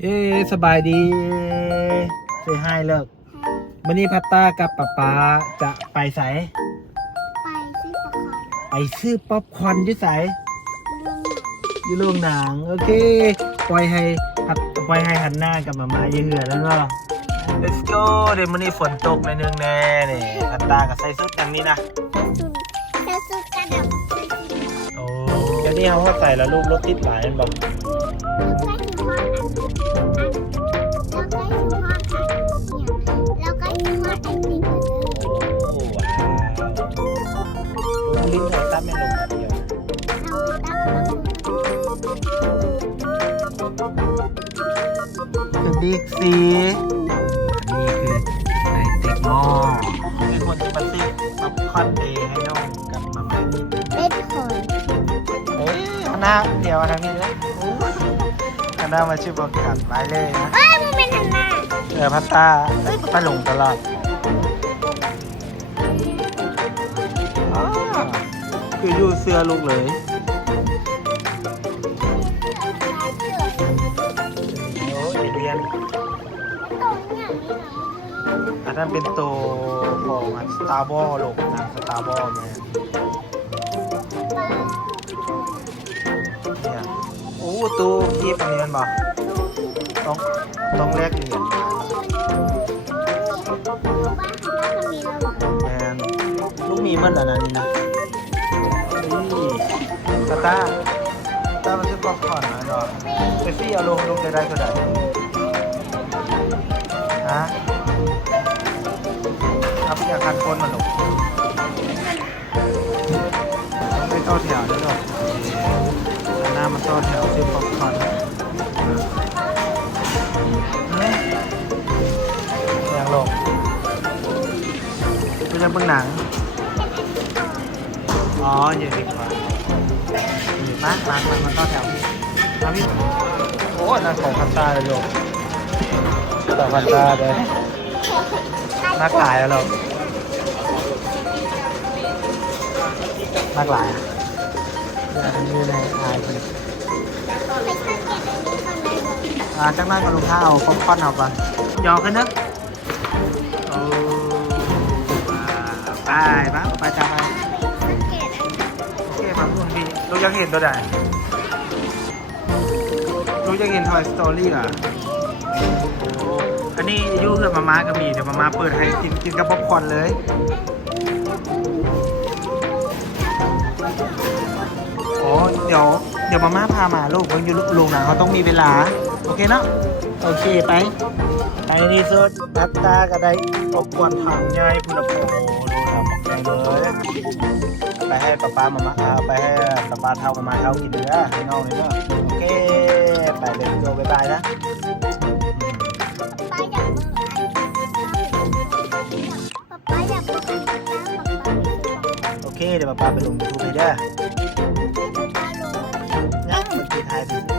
เอ้สบายดีเซฮายเลิกวันนี้พัตตากับป๊าป๊าจะไปไสไปซื้อป๊อปคอร์นที่ไสอยู่โรงหนังโอเคปล่อยให้หันหน้ากับมาเยื่อแล้วก็ let's go เดี๋ยววันนี้ฝนตกในอยนึงแน่นี่พัตตากับใส่ชุดอย่างนี้นะโอ้เดี๋ยวนี้เขาใส่แล้วรูปรถติดหลายมันบอกลิ้นเราตั้มไม่ลงมาเดียวคือบิ๊กซีนี่คือไอเต็กหม้อเป็นคนที่มาซื้อป๊อปคอร์นเดย์ให้น้องกับมาม่านี่เฮ้ยคณะเดี๋ยวทางนี้เลยคณะมาชื่อบอกกันไปเลยนะมึงเป็นทันหน้าพัตตาไปหลงตลอดคืออยู่เสื้อลูกเลยโอ้ยเรียนอันนั้นเป็นตัวของสตาร์บอลลูกนะสตาร์บอลแม่เนี่ยโอ้ตัวกีบอันนี้มันบอกต้องแลกเหรียญแมนลูกมีมันอันนั้นนะตามันซื้อป๊อปคอร์นนะเนาะไปฟี่เอาลงได้ก็ได้ฮะเอาไปจากคันคนมาลงไม่เข้าแถวด้วยหรอกหน้ามันเข้าแถวซื้อป๊อปคอร์นอย่างลงเป็นยังเบื้องหนังอ๋ออยู่ดีกว่ามาเข้าแถวมาพี่โอ้นั่นของพันตาเลยโยมต่อพันตาเลยนักหลายแล้วเรานักหลายอยู่ในอายไปจังนั่งกับลุงข้าวป๊อปคอร์นเอาก่อนยอขึ้นนึกโอ้ไปจ้าไปโอเคมาพูดพี่ลูกยังเห็นตัวใดลูกยังเห็น Toy Story อ่ะอันนี้ยูเกิดมาม่าก็มีเดี๋ยวมาม่าเปิดให้กินกับป๊อปคอร์นเลยโอ้เดี๋ยวมาม่าพามาลูกเพิ่งอยู่โรงหนังเขาต้องมีเวลาโอเคเนาะโอเคไปนี่สุดนัดตาก็ได้ป๊อปคอร์นถังใหญ่พุทธโภดูทำใหญ่เลยไปให้ป้ามาม่าไปให้ป้าเท่ามาม่าเท่ากินเนื้อให้น้องเลยเนาะโอเคไปเลยโจบ๊ายบายนะโอเคเดี๋ยวป้าไปลงยูทูบให้เด้อเนี่ยเมื่อกี้ถ่ายสิ